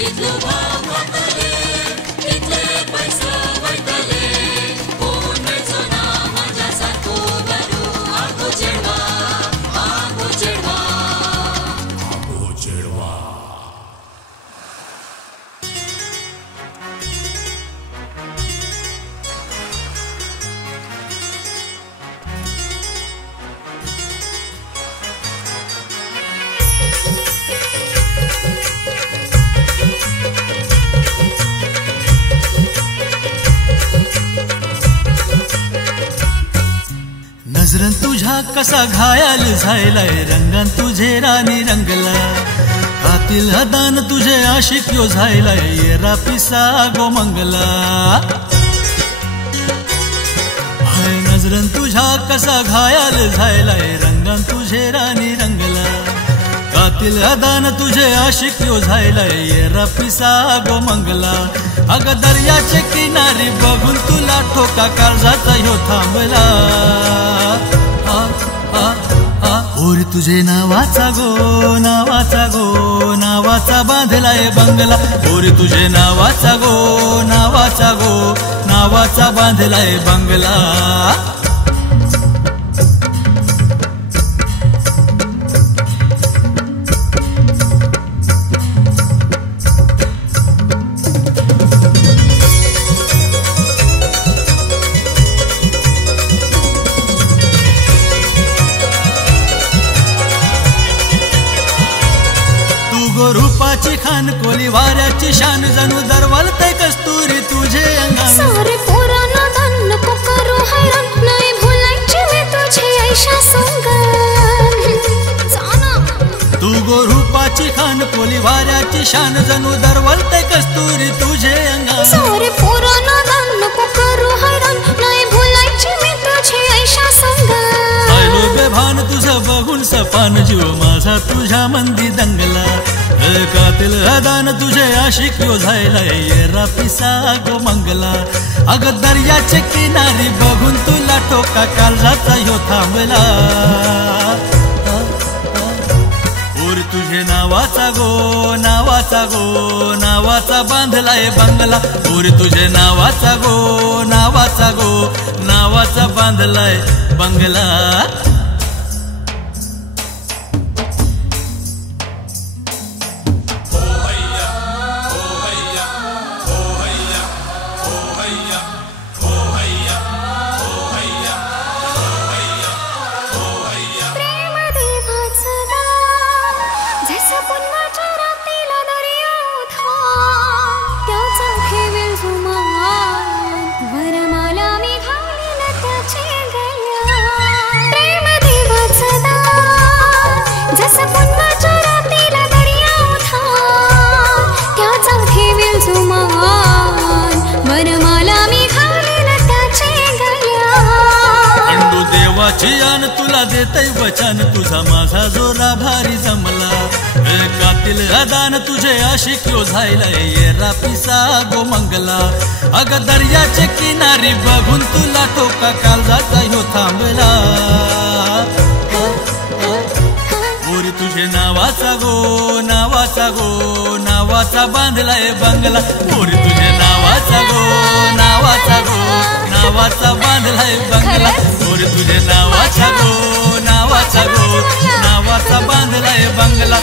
तिथलो भाव वातले तिथले पैसा वयतले कोण मेळचो ना माझ्या सारको बरू आगो चेडवा आगो चेडवा आगो चेडवा नजरन तुझ्या कसा घायल झायलाय रंगान तुझे राणी रंगला आतील हदान तुझे आशिक यो झायलाय येरा पिसा गो मंगला हाय नजरन तुझ्या कसा घायल झायलाय रंगान तुझे राणी रंगला कातील हदान तुझे आशिक यो झायलाय येरा पिसा गो मंगला अग दर्याचे किनारी बघून तुला ठोका काळजाचा ह्यो थांबला ओरी तुझे नावाचा गो नावाचा गो नावाचा बांधलाय बंगला ओरी तुझे नावाचा गो नावाचा गो नावाचा बांधलाय बंगला रूपाची खान कोली वाऱ्याची शान जणू दरवलते कस्तुरी तुझे अंगान सारे पुराना धन नको करू हैरान नाही भुलायची मी तुझे ऐशा संगम जाना तू गो रूपाची खान कोली वाऱ्याची शान जणू दरवलते कस्तुरी तुझे अंगान सारे पुराना धन नको करू हैरान नाही भुलायची मी तुझे ऐशा संगम आयलो बेभान तुझं बघून सपान जीव माझा तुझ्या मंदी दंगला कातील हदान तुझे आशिक यो झायलाय येरा पिसा गो मंगला अग दर्याचे किनारी बघून तुला ठोका काळजाचा ह्यो थांबला ओर तुझे नावाचा गो नावाचा गो नावाचा बांधलाय बंगला ओर तुझे नावाचा गो नावाचा गो नावाचा बांधलाय बंगला जियान तुला देतय वचन तुझा माझा जोरा भारी जमला कातील हदान तुझे आशिक यो झायलाय येरा पिसा गो मंगला अग दर्याचे किनारी बघून तुला ठोका काळजाचा ह्यो थांबला ओरी तुझे नावाचा गो नावाचा गो नावाचा बांधलाय बंगला ओरी तुझे नावाचा गो नावाचा गो नावाचा बांधलाय बंगला ओरी तुझे नावाचा गो नावाचा गो नावाचा बांधलाय बंगला